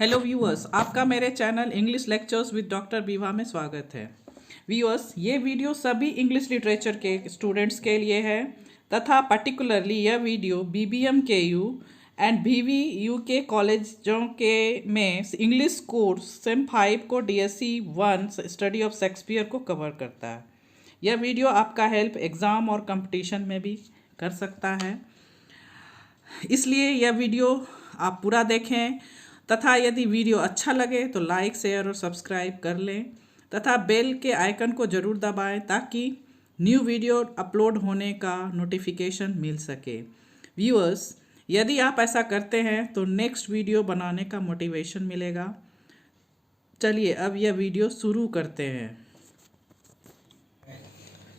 Hello viewers, आपका मेरे channel English lectures with doctor Bibha में स्वागत है। व्यूअर्स, ये वीडियो सभी इंग्लिश लिटरेचर के स्टूडेंट्स के लिए है तथा पर्टिकुलरली यह वीडियो BBM.K.U एंड BV.U के कॉलेजों के में इंग्लिश कोर्स सेम 5 को DSC 1 स्टडी ऑफ शेक्सपियर को कवर करता है। यह वीडियो आपका हेल्प एग्ज़ाम और कंपटीशन में भी कर सकता है, इसलिए यह वीडियो आप पूरा देखें तथा यदि वीडियो अच्छा लगे तो लाइक, शेयर और सब्सक्राइब कर लें तथा बेल के आइकन को ज़रूर दबाएं ताकि न्यू वीडियो अपलोड होने का नोटिफिकेशन मिल सके। व्यूअर्स, यदि आप ऐसा करते हैं तो नेक्स्ट वीडियो बनाने का मोटिवेशन मिलेगा। चलिए अब यह वीडियो शुरू करते हैं।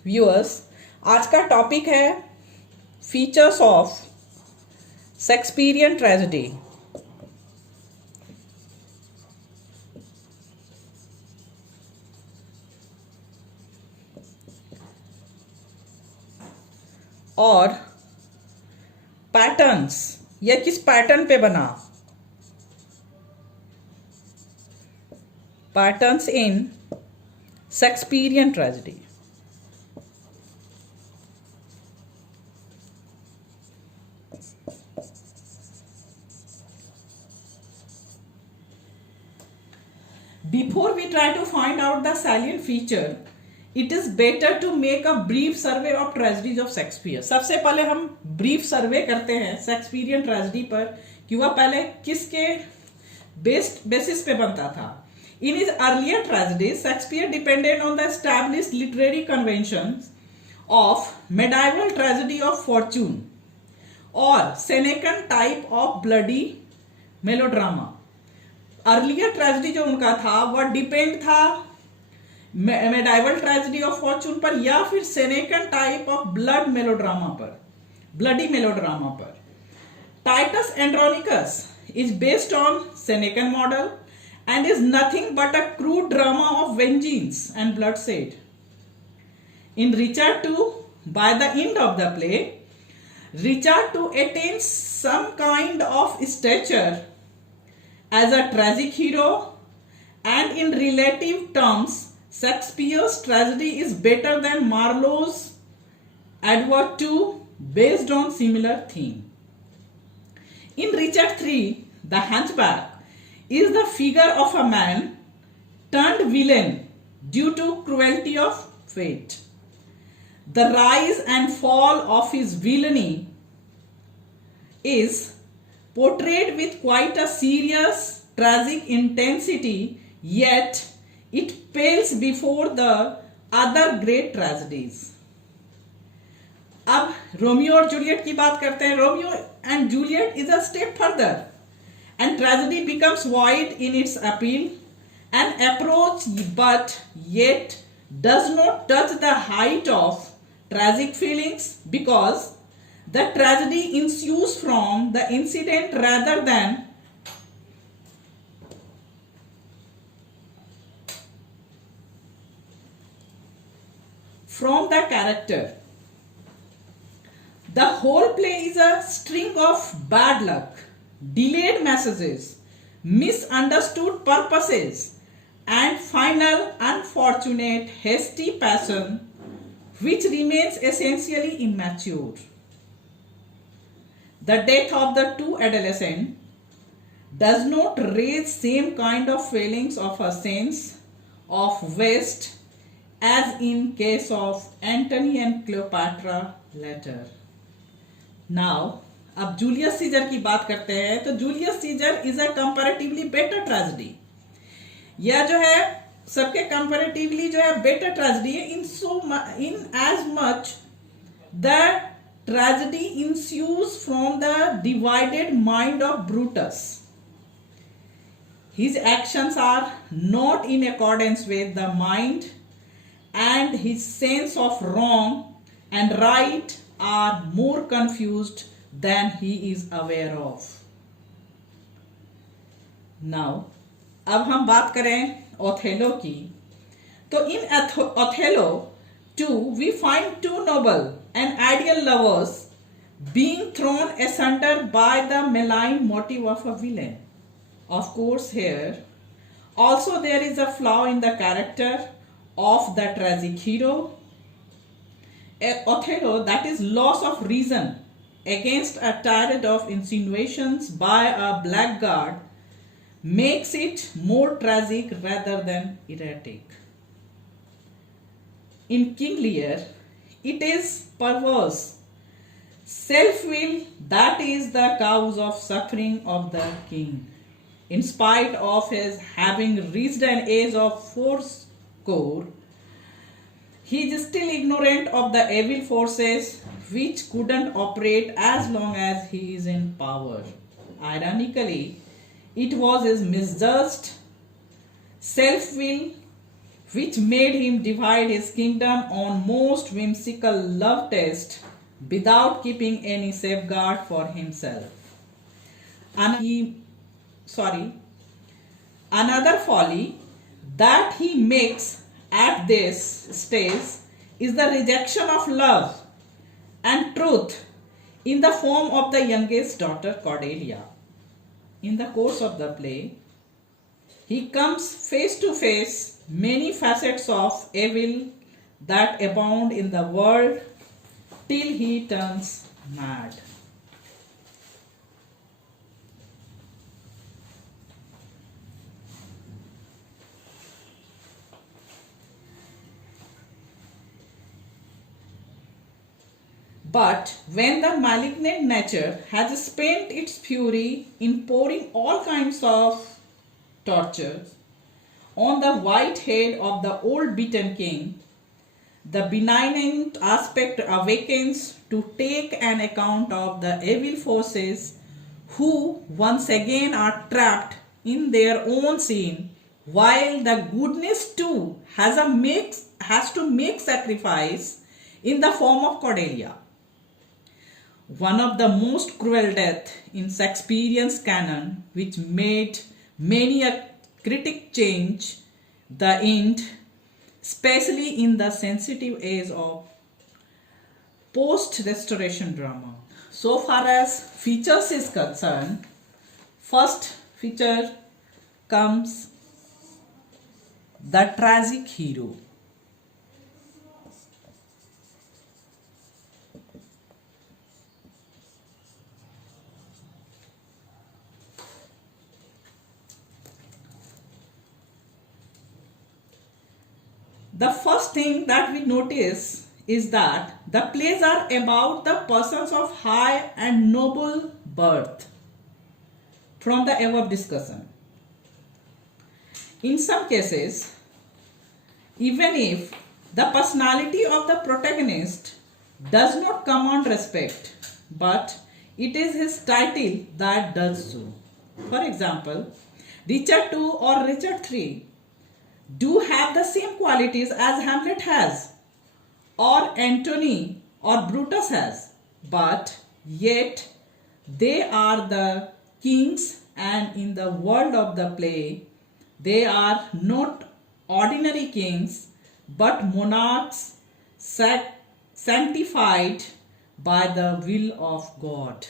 व्यूअर्स, आज का टॉपिक है फीचर्स ऑफ शेक्सपियरियन ट्रेजेडी। और पैटर्न्स, यह किस पैटर्न पे बना? Patterns in Shakespearean tragedy. Before we try to find out the salient feature, it is better to make a brief survey of tragedies of Shakespeare। सबसे पहले हम brief सर्वे करते हैं शेक्सपियरियन ट्रेजेडी पर कि वह पहले किसके बेसिस पे बनता था। In his earlier tragedies, Shakespeare depended on the established literary conventions of medieval tragedy of fortune or Senecan type of bloody melodrama। Earlier tragedy जो उनका था वह डिपेंड था मेडाइवल ट्रेजेडी ऑफ फॉर्चून पर या फिर Senecan type of bloody melodrama पर। Titus Andronicus is based on Senecan model and is nothing but a crude drama of vengeance and bloodshed. In Richard two, by the end of the play, Richard two attain some kind of stature as a tragic hero, and in relative terms Shakespeare's tragedy is better than Marlowe's Edward II based on similar theme. In Richard III, the Hunchback is the figure of a man turned villain due to cruelty of fate. The rise and fall of his villainy is portrayed with quite a serious, tragic intensity, yet it pales before the other great tragedies. अब Romeo और Juliet की बात करते हैं। Romeo and Juliet is a step further, and tragedy becomes wide in its appeal and approach, but yet does not touch the height of tragic feelings because the tragedy ensues from the incident rather than from the character. The whole play is a string of bad luck, delayed messages, misunderstood purposes, and final unfortunate hasty passion which remains essentially immature. The death of the two adolescents does not raise same kind of feelings of a sense of waste as in case of Antony and Cleopatra later. Now, अब Julius Caesar की बात करते हैं तो Julius Caesar is a comparatively better tragedy. यह जो है सबके कंपैरेटिवली जो है बेटर ट्रेजेडी है in as much that tragedy ensues from the divided mind of Brutus. His actions are not in accordance with the mind, and his sense of wrong and right are more confused than he is aware of. Now, अब हम बात करें Othello की, तो in Othello 2 we find two noble and ideal lovers being thrown asunder by the malign motive of a villain of course here. Also there is a flaw in the character of the tragic hero. Othello, that is loss of reason against a tirade of insinuations by a blackguard, makes it more tragic rather than erratic. In King Lear, it is perverse self-will that is the cause of suffering of the king. In spite of his having reached an age of fourscore, he is still ignorant of the evil forces which couldn't operate as long as he is in power. Ironically, it was his misjudged self-will which made him divide his kingdom on most whimsical love test without keeping any safeguard for himself. Another folly that he makes at this stage is the rejection of love and truth in the form of the youngest daughter Cordelia. In the course of the play, he comes face to face many facets of evil that abound in the world till he turns mad. But when the malignant nature has spent its fury in pouring all kinds of tortures on the white head of the old beaten king, the benignant aspect awakens to take an account of the evil forces who once again are trapped in their own sin, while the goodness too has to make sacrifice in the form of Cordelia. One of the most cruel deaths in Shakespearean's canon, which made many a critic change the end, especially in the sensitive age of post-restoration drama. So far as features is concerned, first feature comes the tragic hero. The first thing that we notice is that the plays are about the persons of high and noble birth from the above discussion. In some cases, even if the personality of the protagonist does not command respect, but it is his title that does so. For example, Richard II or Richard III do have the same qualities as Hamlet has, or Antony or Brutus has, but yet they are the kings, and in the world of the play they are not ordinary kings but monarchs sanctified by the will of God.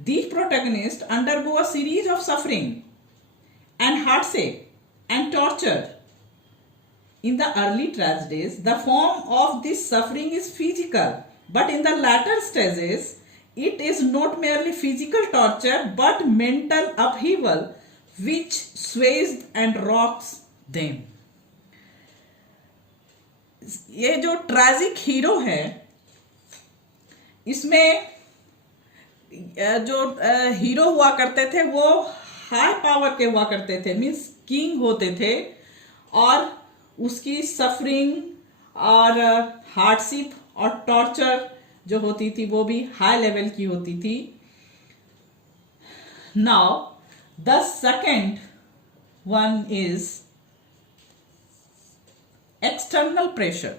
These protagonists undergo a series of suffering and hardship and torture. In the early tragedies, the form of this suffering is physical, but in the latter stages, it is not merely physical torture but mental upheaval which sways and rocks them. ये जो tragic hero है, इसमें जो hero हुआ करते थे वो high power के हुआ करते थे, मीन्स किंग होते थे, और उसकी सफरिंग और हार्डशिप और टॉर्चर जो होती थी वो भी हाई लेवल की होती थी. Now the second one is external pressure.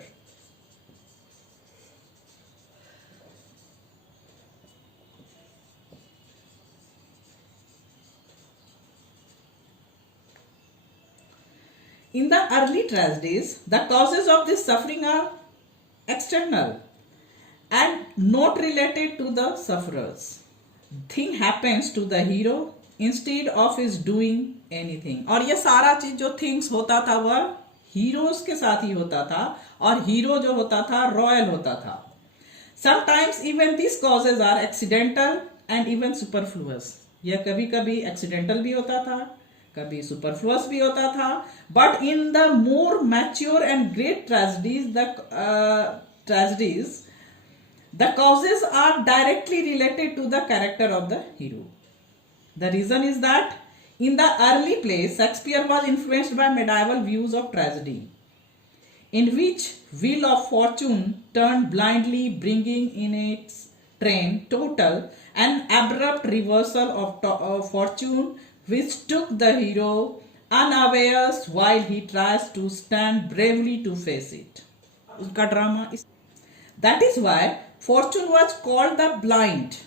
In the early tragedies, the causes of this suffering are external and not related to the sufferers. Thing happens to the hero instead of is doing anything. और ये सारा चीज जो things होता था वह heroes के साथ ही होता था, और हीरो जो होता था रॉयल होता था। Sometimes even this causes are accidental and even superfluous. यह कभी कभी एक्सीडेंटल भी होता था, कभी सुपरफ्लुअस भी होता था। But in the more mature and great tragedies the causes are directly related to the character of the hero. The reason is that in the early plays, Shakespeare was influenced by medieval views of tragedy, in which wheel of fortune turned blindly, bringing in its train total and abrupt reversal of fortune, which took the hero unawares while he tries to stand bravely to face it. उसका drama इस That is why fortune was called the blind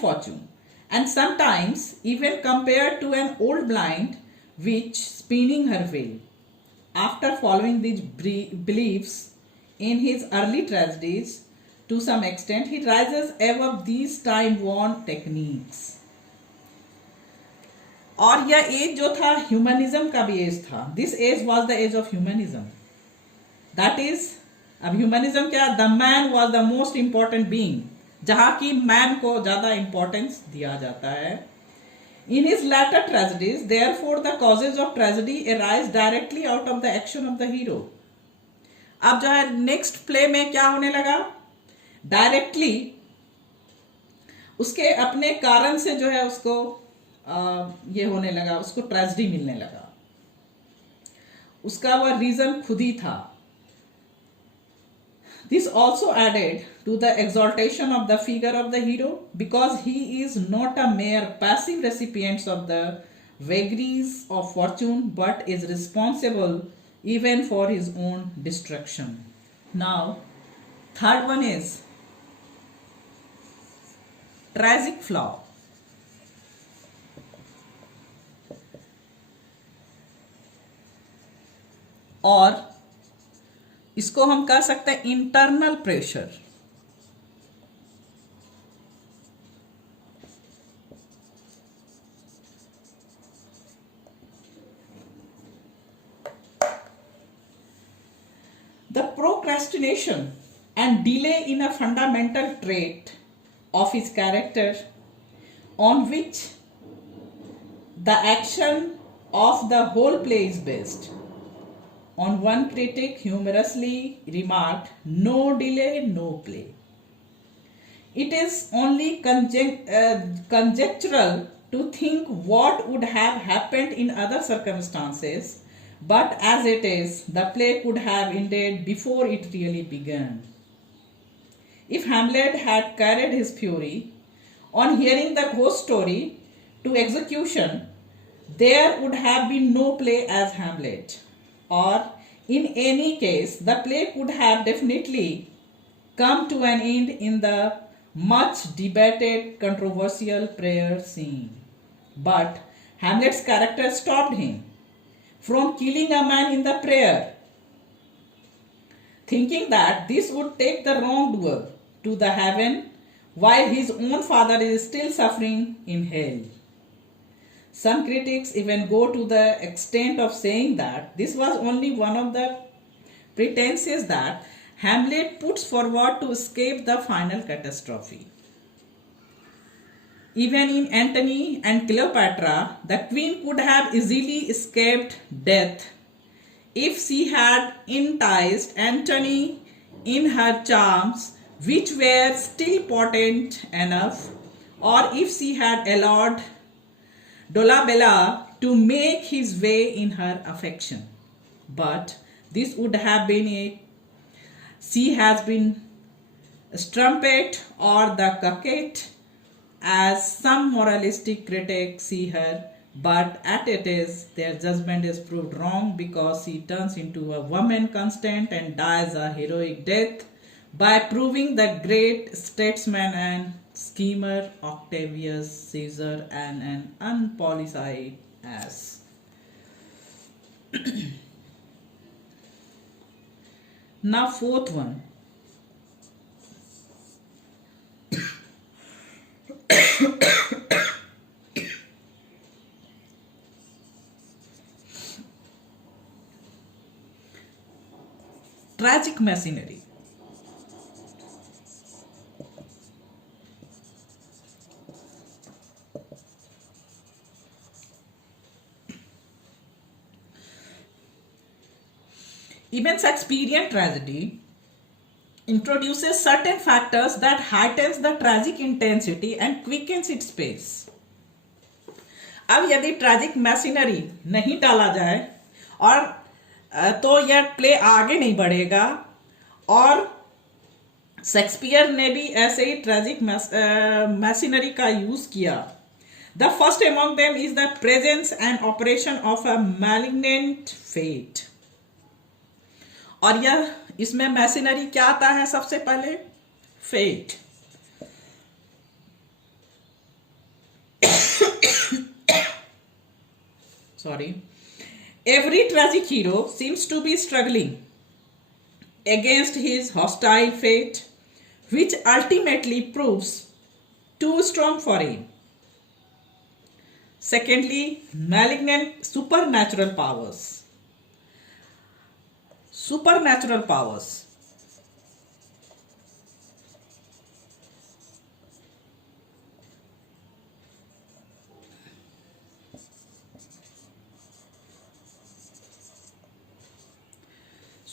fortune, and sometimes even compared to an old blind witch spinning her wheel. After following these beliefs in his early tragedies, to some extent he rises above these time-worn techniques. और यह as जो था humanism का भी age था. This age was the age of humanism. That is, अब humanism क्या, the man was the most important being, जहां की मैन को ज्यादा इंपॉर्टेंस दिया जाता है. In his later tragedies therefore the causes of tragedy arise directly out of the action of the hero. अब जो है नेक्स्ट प्ले में क्या होने लगा, डायरेक्टली उसके अपने कारण से जो है उसको ये होने लगा, उसको ट्रेजेडी मिलने लगा. उसका वह रीजन खुद ही था. This also added to the exaltation of the figure of the hero, because he is not a mere passive recipient of the vagaries of fortune, but is responsible even for his own destruction. Now, third one is tragic flaw. और इसको हम कह सकते हैं internal pressure. The procrastination and delay in a fundamental trait of his character, on which the action of the whole play is based. On one critic humorously remarked, "No delay, no play." It is only conjectural to think what would have happened in other circumstances, but as it is, the play could have ended before it really began. If Hamlet had carried his fury on hearing the ghost story to execution, there would have been no play as Hamlet. Or in any case, the play could have definitely come to an end in the much debated controversial prayer scene. But Hamlet's character stopped him from killing a man in the prayer, thinking that this would take the wrongdoer to the heaven while his own father is still suffering in hell. Some critics even go to the extent of saying that this was only one of the pretenses that Hamlet puts forward to escape the final catastrophe. Even in Antony and Cleopatra, the queen could have easily escaped death if she had enticed Antony in her charms, which were still potent enough, or if she had allowed Dolabella to make his way in her affection. But this would have been she has been strumpet or the coquette, as some moralistic critics see her, but at it is their judgment is proved wrong, because she turns into a woman constant and dies a heroic death by proving the great statesman and schemer Octavius Caesar and an unpoliced ass. Now fourth one, tragic machinery. Even Shakespearean tragedy introduces certain factors that heightens the tragic intensity and quickens its pace. अब यदि tragic मैशिनरी नहीं डाला जाए और तो यह play आगे नहीं बढ़ेगा, और शेक्सपियर ने भी ऐसे ही ट्रैजिक मैशिनरी का यूज किया. The first among them is the presence and operation of a malignant fate. और यह इसमें मैशिनरी क्या आता है? सबसे पहले fate. Sorry. Every tragic hero seems to be struggling against his hostile fate, which ultimately proves too strong for him. Secondly, malignant supernatural powers. Supernatural powers.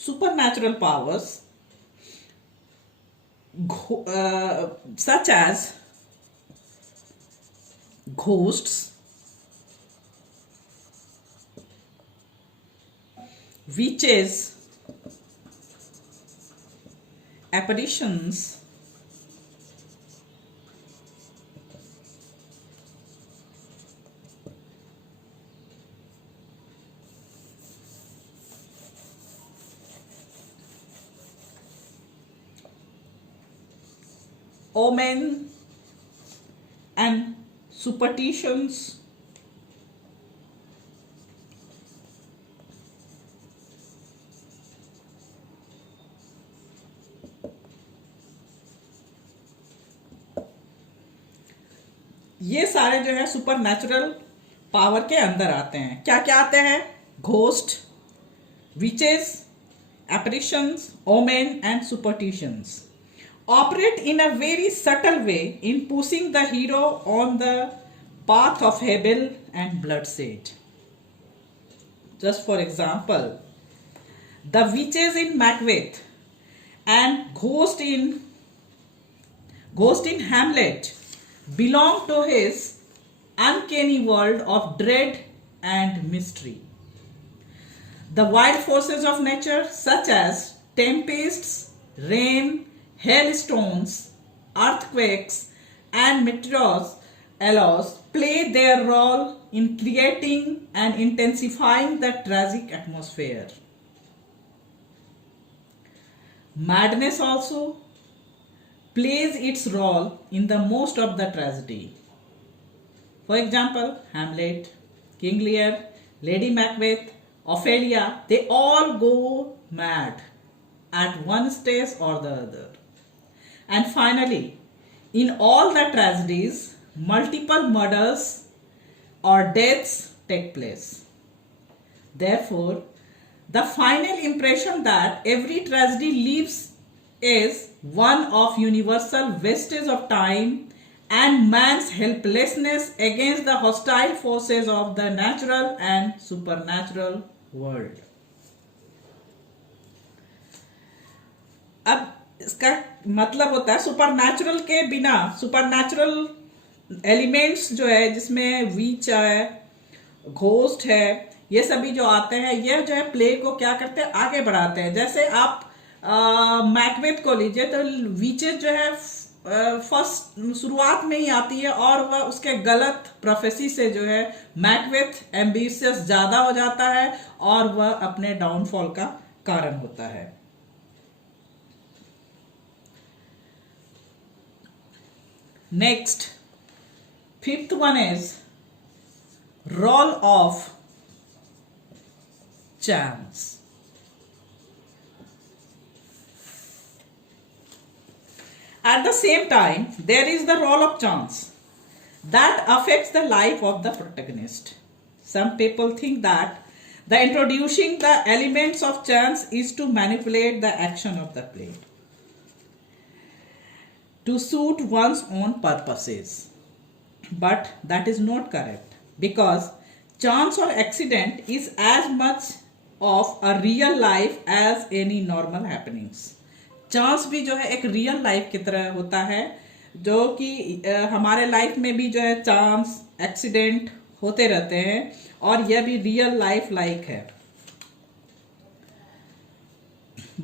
Supernatural powers such as ghosts, witches, apparitions, omen and superstitions, ये सारे जो है super natural power के अंदर आते हैं. क्या क्या आते हैं? Ghost, witches, apparitions, omen and superstitions operate in a very subtle way in pushing the hero on the path of hell and bloodshed. Just for example, the witches in Macbeth and ghost in Hamlet belong to his uncanny world of dread and mystery. The wild forces of nature such as tempests, rain, hailstones, earthquakes and meteors play their role in creating and intensifying the tragic atmosphere. Madness also plays its role in the most of the tragedy. For example, Hamlet, King Lear, Lady Macbeth, Ophelia, they all go mad at one stage or the other. And finally, in all the tragedies, multiple murders or deaths take place. Therefore, the final impression that every tragedy leaves is one of universal wastage of time and man's helplessness against the hostile forces of the natural and supernatural world. अब इसका मतलब होता है supernatural के बिना, supernatural elements जो है जिसमें वीच है, घोस्ट है, ये सभी जो आते हैं ये जो है प्ले को क्या करते हैं? आगे बढ़ाते हैं. जैसे आप मैकबेथ को लीजिए तो वीचेस जो है फर्स्ट शुरुआत में ही आती है और वह उसके गलत प्रोफेसी से जो है मैकबेथ एम्बिशियस ज्यादा हो जाता है और वह अपने डाउनफॉल का कारण होता है. Next, fifth one is role of chance. At the same time, there is the role of chance that affects the life of the protagonist. Some people think that The introducing the elements of chance is to manipulate the action of the play to suit one's own purposes. But that is not correct, because chance or accident is as much of a real life as any normal happenings. Chance भी जो है एक real life की तरह होता है, जो कि हमारे लाइफ में भी जो है चांस एक्सीडेंट होते रहते हैं, और यह भी रियल लाइफ लाइक है.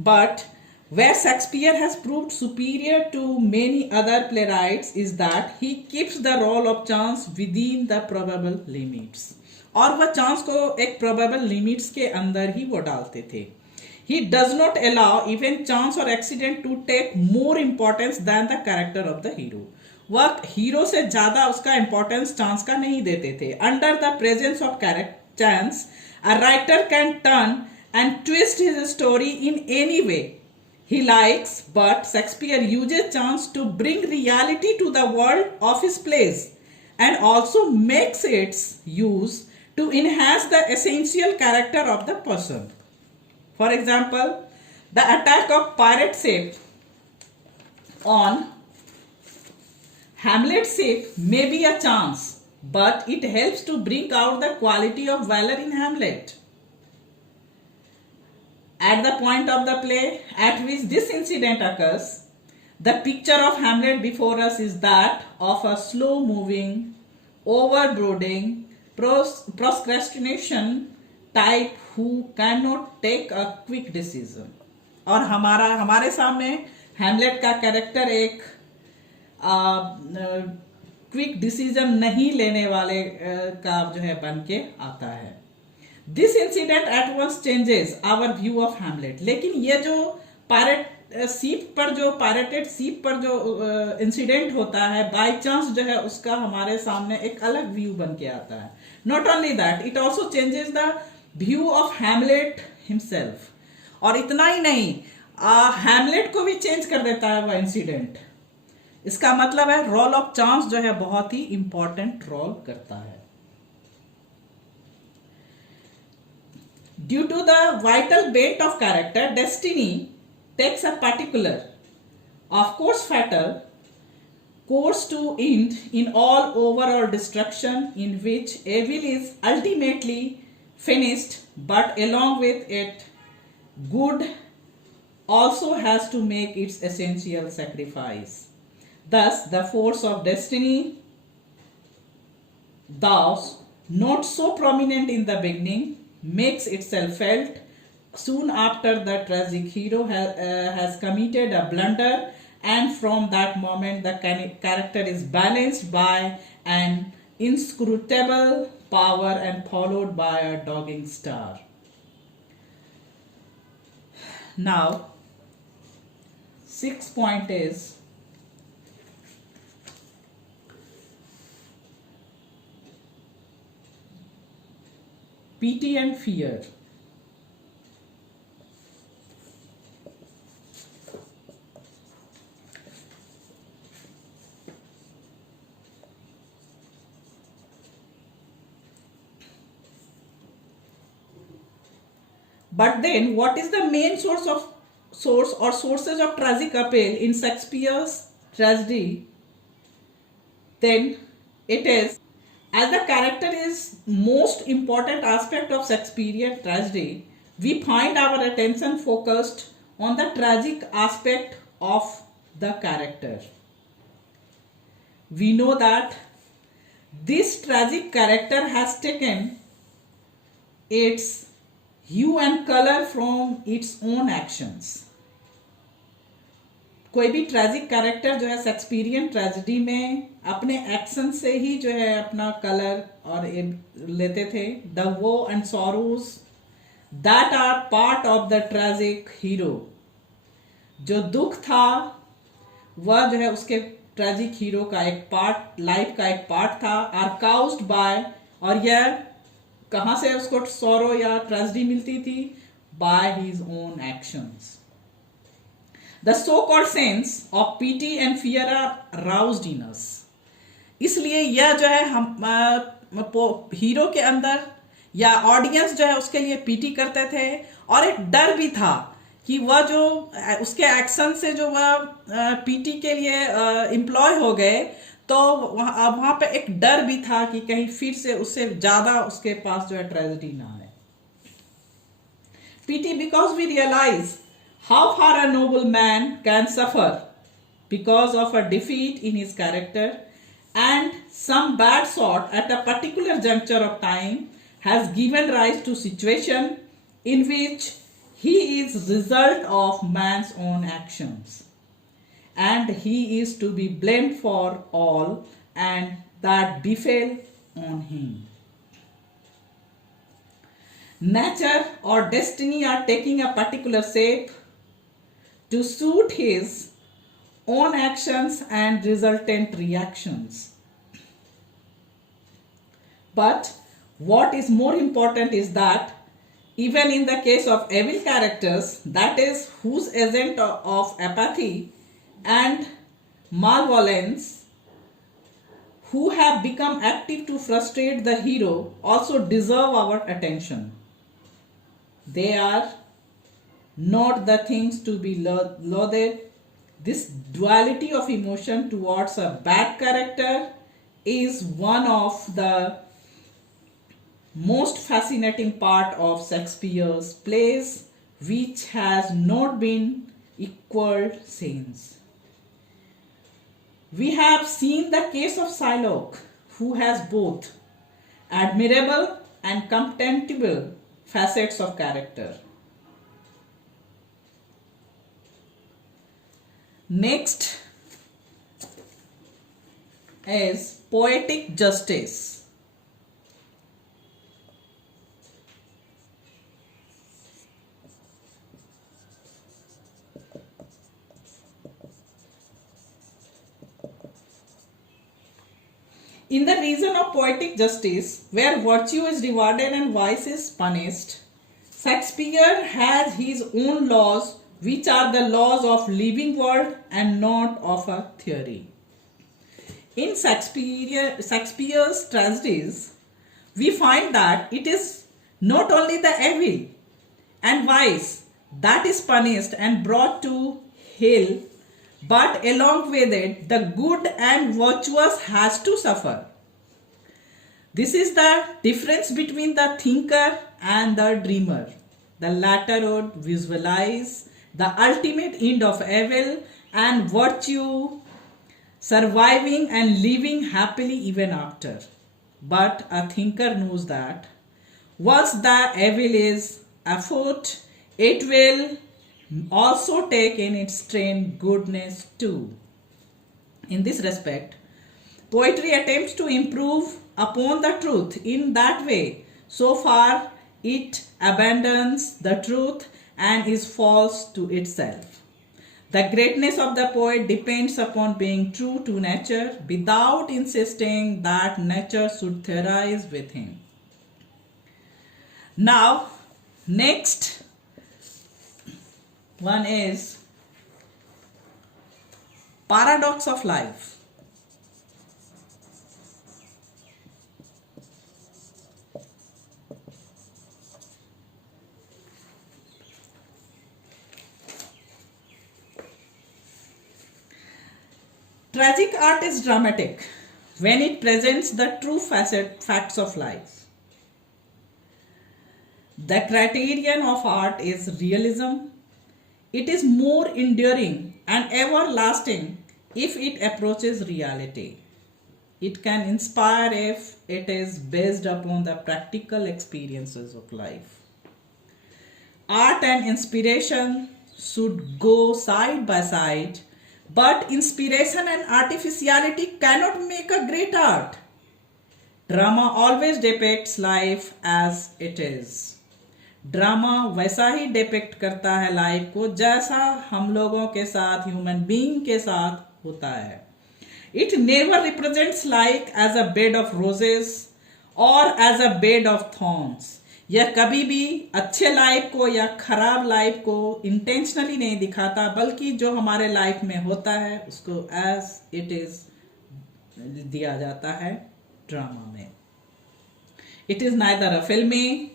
But where Shakespeare has proved superior to many other playwrights is that he keeps the role of chance within the probable limits. और वह चांस को एक probable limits के अंदर ही वो डालते थे. He does not allow even chance or accident to take more importance than the character of the hero. वह हीरो से ज्यादा उसका इंपॉर्टेंस चांस का नहीं देते थे. Under the presence of chance, a writer can turn and twist his story in any way he likes, but Shakespeare uses chance to bring reality to the world of his plays and also makes its use to enhance the essential character of the person. For example, the attack of pirate ship on Hamlet's ship may be a chance, but it helps to bring out the quality of valor in Hamlet. At the point of the play at which this incident occurs, the picture of Hamlet before us is that of a slow-moving, overbrooding, procrastination type who cannot take a quick decision. और हमारे सामने Hamlet का character एक quick decision नहीं लेने वाले का जो है बन के आता है. This incident at once changes our view of Hamlet. लेकिन ये जो पायरेटेड सीप पर जो इंसिडेंट होता है, बाय चांस जो है उसका हमारे सामने एक अलग व्यू बन के आता है. Not only that, it also changes the view of Hamlet himself. और इतना ही नहीं, हैमलेट को भी चेंज कर देता है वह इंसिडेंट. इसका मतलब है रोल ऑफ चांस जो है बहुत ही इंपॉर्टेंट रोल करता है. Due to the vital bent of character, destiny takes a particular, of course fatal, course to end in all overall destruction, in which evil is ultimately finished, but along with it, good also has to make its essential sacrifice. Thus, the force of destiny, thus not so prominent in the beginning, makes itself felt soon after the tragic hero has committed a blunder, and from that moment the character is balanced by an inscrutable power and followed by a dogging star. Now, 6th point is pity and fear. But then, what is the main source or sources of tragic appeal in Shakespeare's tragedy? Then it is, as the character is most important aspect of Shakespearean tragedy, we find our attention focused on the tragic aspect of the character. We know that this tragic character has taken its hue and color from its own actions. कोई भी tragic character जो है Shakespearean tragedy में अपने action से ही जो है अपना कलर और लेते थे. The woe and sorrows that are part of the tragic hero. जो दुख था वह जो है उसके ट्रेजिक हीरो का एक पार्ट, लाइफ का एक पार्ट था, आर काउज्ड बाय, और यह कहां से उसको सॉरो या ट्रेजेडी मिलती थी? By his own actions. The so-called sense of pity and fear are roused in us. इसलिए यह जो है हम हीरो के अंदर या ऑडियंस जो है उसके लिए पीटी करते थे, और एक डर भी था कि वह जो उसके एक्शन से जो वह पीटी के लिए एम्प्लॉय हो गए, तो वहां पे एक डर भी था कि कहीं फिर से उससे ज्यादा उसके पास जो है ट्रेजेडी ना आए। Pity because we realise how far a noble man can suffer because of a defeat in his character, and some bad sort at a particular juncture of time has given rise to situation in which he is result of man's own actions, and he is to be blamed for all and that befell on him. Nature or destiny are taking a particular shape to suit his own actions and resultant reactions. But what is more important is that even in the case of evil characters, that is, whose agent of apathy and malevolence, who have become active to frustrate the hero, also deserve our attention. They are not the things to be loathed. This duality of emotion towards a bad character is one of the most fascinating part of Shakespeare's plays, which has not been equaled since. We have seen the case of Shylock, who has both admirable and contemptible facets of character. Next is Poetic Justice. In the region of poetic justice, where virtue is rewarded and vice is punished, Shakespeare has his own laws, which are the laws of living world and not of a theory. In Shakespeare's tragedies, we find that it is not only the evil and vice that is punished and brought to hell, but along with it, the good and virtuous has to suffer. This is the difference between the thinker and the dreamer. The latter would visualize the ultimate end of evil and virtue surviving and living happily even after. But a thinker knows that once the evil is afoot, it will also take in its train goodness too. In this respect, poetry attempts to improve upon the truth in that way, so far it abandons the truth and is false to itself. The greatness of the poet depends upon being true to nature without insisting that nature should theorize with him. Now, next one is Paradox of Life. Tragic art is dramatic when it presents the true facts of life. The criterion of art is realism. It is more enduring and everlasting if it approaches reality. It can inspire if it is based upon the practical experiences of life. Art and inspiration should go side by side, but inspiration and artificiality cannot make a great art. Drama always depicts life as it is. Drama वैसा ही depict करता है life को जैसा हम लोगों के साथ, human being के साथ होता है. It never represents life as a bed of roses or as a bed of thorns. यह कभी भी अच्छे लाइफ को या खराब लाइफ को इंटेंशनली नहीं दिखाता, बल्कि जो हमारे लाइफ में होता है उसको एज इट इज दिया जाता है ड्रामा में. It is neither a filmy,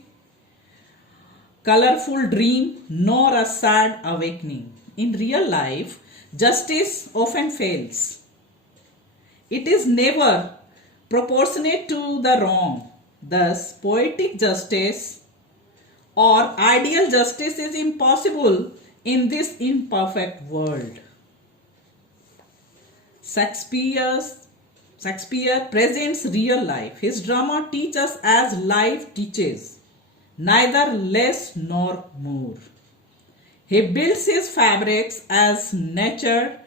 colorful dream nor a sad awakening. In real life, justice often fails. It is never proportionate to the wrong. Thus, poetic justice or ideal justice is impossible in this imperfect world. Shakespeare presents real life. His drama teaches as life teaches, neither less nor more. He builds his fabrics as nature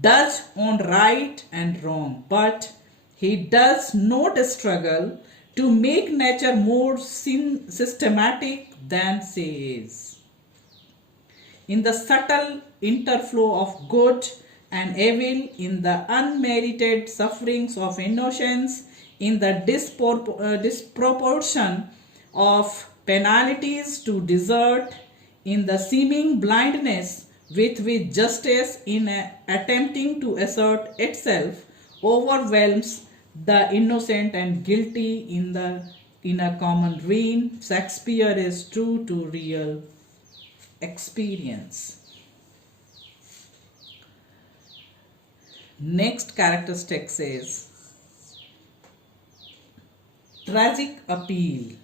does on right and wrong, but he does not struggle to make nature more systematic than she is. In the subtle interflow of good and evil, in the unmerited sufferings of innocence, in the disproportion of penalties to desert, in the seeming blindness with which justice, in attempting to assert itself, overwhelms the innocent and guilty in a common ruin, Shakespeare is true to real experience. Next characteristic is tragic appeal.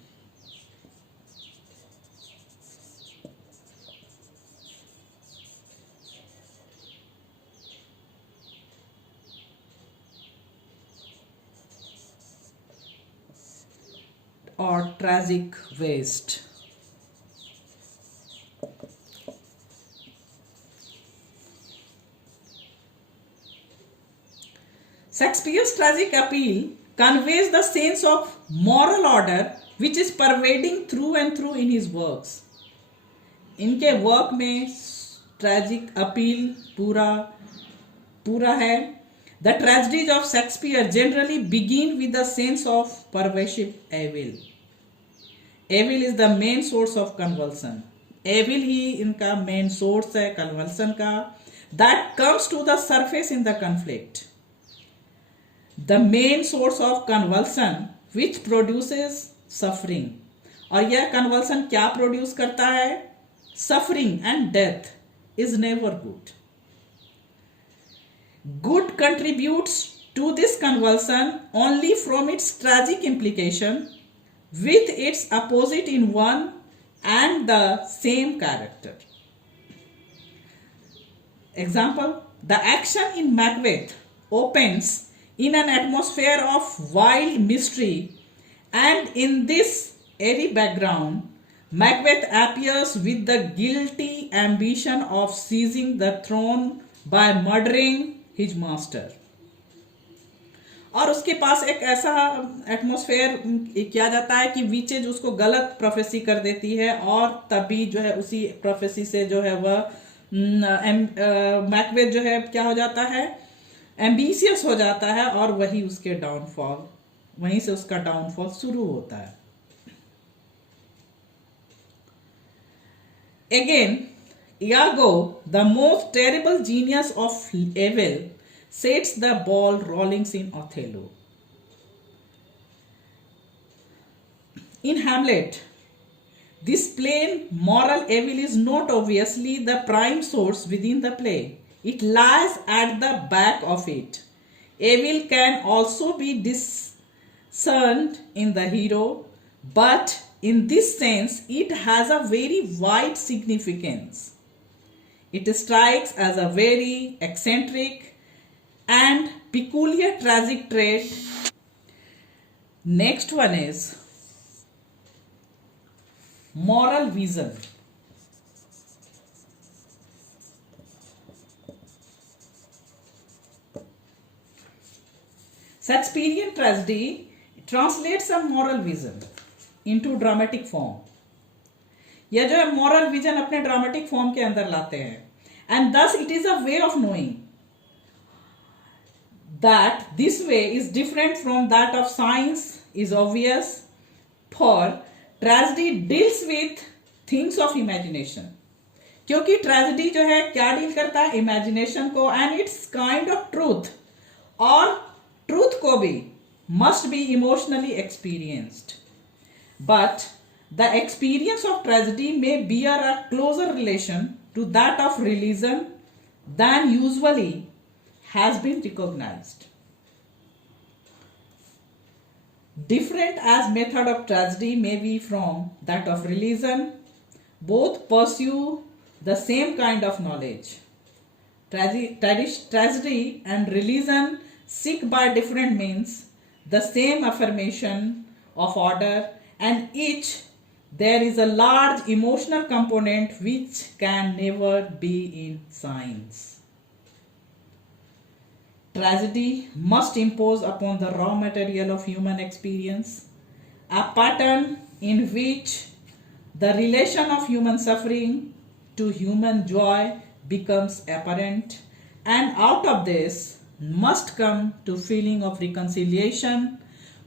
Or tragic waste. Shakespeare's tragic appeal conveys the sense of moral order which is pervading through and through in his works. इनके work में tragic appeal पूरा है. The tragedies of Shakespeare generally begin with the sense of pervasive evil. Evil is the main source of convulsion. Evil ही इनका main source है convulsion का. That comes to the surface in the conflict. The main source of convulsion which produces suffering. और यह convulsion क्या produce करता है? Suffering and death is never good. Good contributes to this convulsion only from its tragic implication with its opposite in one and the same character. Example, the action in Macbeth opens in an atmosphere of wild mystery, and in this airy background, Macbeth appears with the guilty ambition of seizing the throne by murdering his master. और उसके पास एक ऐसा atmosphere किया जाता है कि witches उसको गलत प्रोफेसी कर देती है, और तभी जो है उसी प्रोफेसी से जो है वह मैकबेथ जो है क्या हो जाता है, एम्बिशियस हो जाता है, और वही उसके डाउनफॉल, वहीं से उसका डाउनफॉल शुरू होता है. Again, Iago, the most terrible genius of evil, sets the ball rolling in Othello. In Hamlet, this plain moral evil is not obviously the prime source within the play. It lies at the back of it. Evil can also be discerned in the hero, but in this sense, it has a very wide significance. It strikes as a very eccentric and peculiar tragic trait. Next one is moral vision. Shakespearean tragedy translates a moral vision into dramatic form. यह जो है moral vision अपने dramatic form के अंदर लाते हैं, and thus it is a way of knowing that this way is different from that of science is obvious, for tragedy deals with things of imagination. क्योंकि tragedy जो है क्या deal करता है, imagination को, and its kind of truth, और truth को भी must be emotionally experienced. but the experience of tragedy may bear a closer relation to that of religion than usually has been recognized. Different as method of tragedy may be from that of religion, both pursue the same kind of knowledge. Tragedy and religion seek by different means the same affirmation of order, and each there is a large emotional component which can never be in science. Tragedy must impose upon the raw material of human experience a pattern in which the relation of human suffering to human joy becomes apparent, and out of this must come to feeling of reconciliation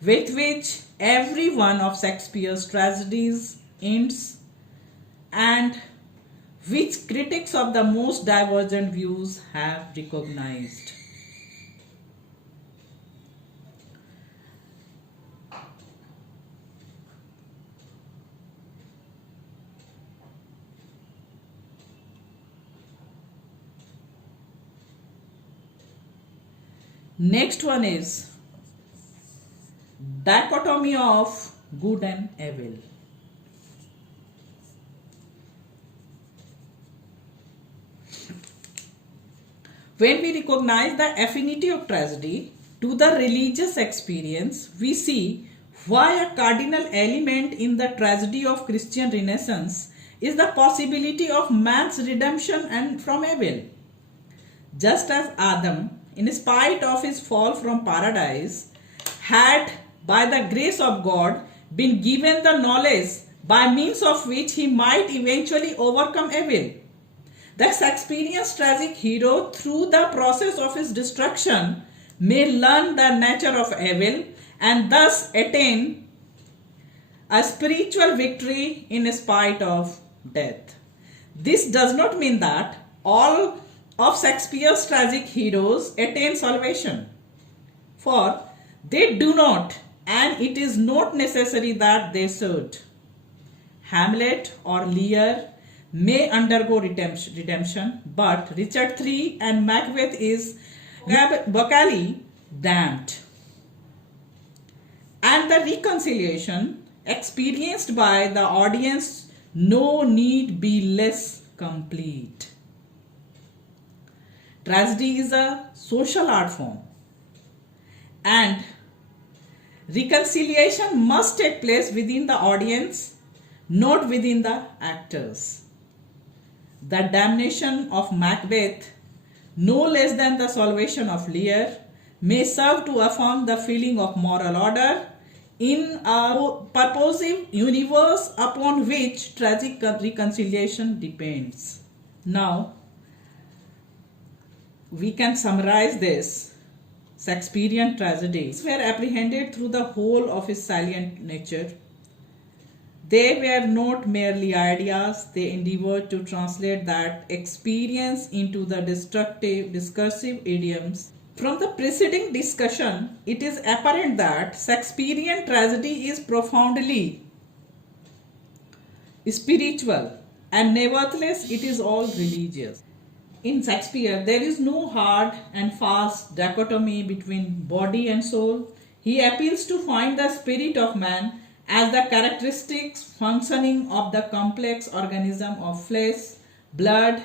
with which every one of Shakespeare's tragedies ends, and which critics of the most divergent views have recognized. Next one is dichotomy of good and evil. When we recognize the affinity of tragedy to the religious experience, we see why a cardinal element in the tragedy of Christian Renaissance is the possibility of man's redemption and from evil. Just as Adam, in spite of his fall from paradise, had by the grace of God been given the knowledge by means of which he might eventually overcome evil. The Shakespearean tragic hero, through the process of his destruction, may learn the nature of evil and thus attain a spiritual victory in spite of death. This does not mean that all of Shakespeare's tragic heroes attain salvation, for they do not, and it is not necessary that they should. Hamlet or Lear may undergo redemption, but Richard III and Macbeth is vocally damned, and the reconciliation experienced by the audience no need be less complete. Tragedy is a social art form, and reconciliation must take place within the audience, not within the actors. The damnation of Macbeth, no less than the salvation of Lear, may serve to affirm the feeling of moral order in a purposive universe upon which tragic reconciliation depends. Now, we can summarize this. Shakespearean tragedies were apprehended through the whole of his salient nature. They were not merely ideas, they endeavored to translate that experience into the destructive, discursive idioms. From the preceding discussion, it is apparent that Shakespearean tragedy is profoundly spiritual, and nevertheless it is all religious. In Shakespeare, there is no hard and fast dichotomy between body and soul. He appeals to find the spirit of man as the characteristics functioning of the complex organism of flesh, blood,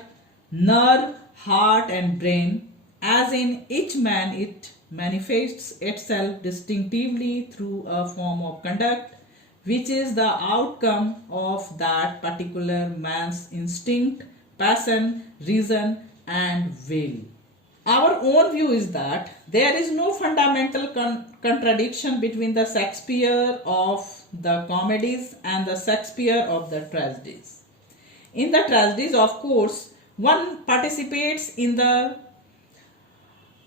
nerve, heart and brain, as in each man it manifests itself distinctively through a form of conduct, which is the outcome of that particular man's instinct, passion, reason and will. Our own view is that there is no fundamental contradiction between the Shakespeare of the comedies and the Shakespeare of the tragedies. In the tragedies, of course, one participates in the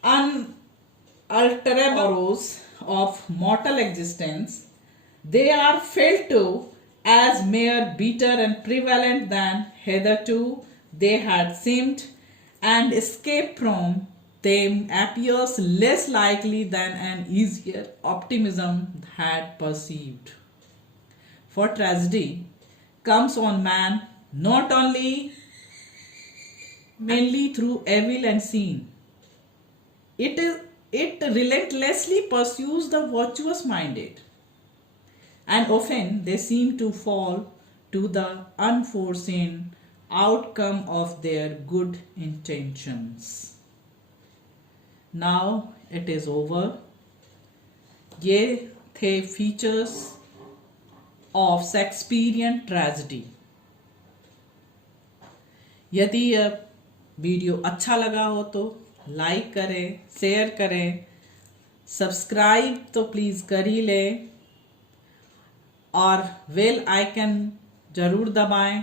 unalterable sorrows of mortal existence. They are felt to as mere bitter and prevalent than hitherto they had seemed, and escape from them appears less likely than an easier optimism had perceived. for tragedy comes on man not only mainly through evil and sin. It relentlessly pursues the virtuous minded, and often they seem to fall to the unforeseen outcome of their good intentions. Now it is over. ये थे features of Shakespearean tragedy. यदि यह video अच्छा लगा हो तो like करें, share करें, सब्सक्राइब तो प्लीज़ कर ही लें और बेल आइकन ज़रूर दबाएं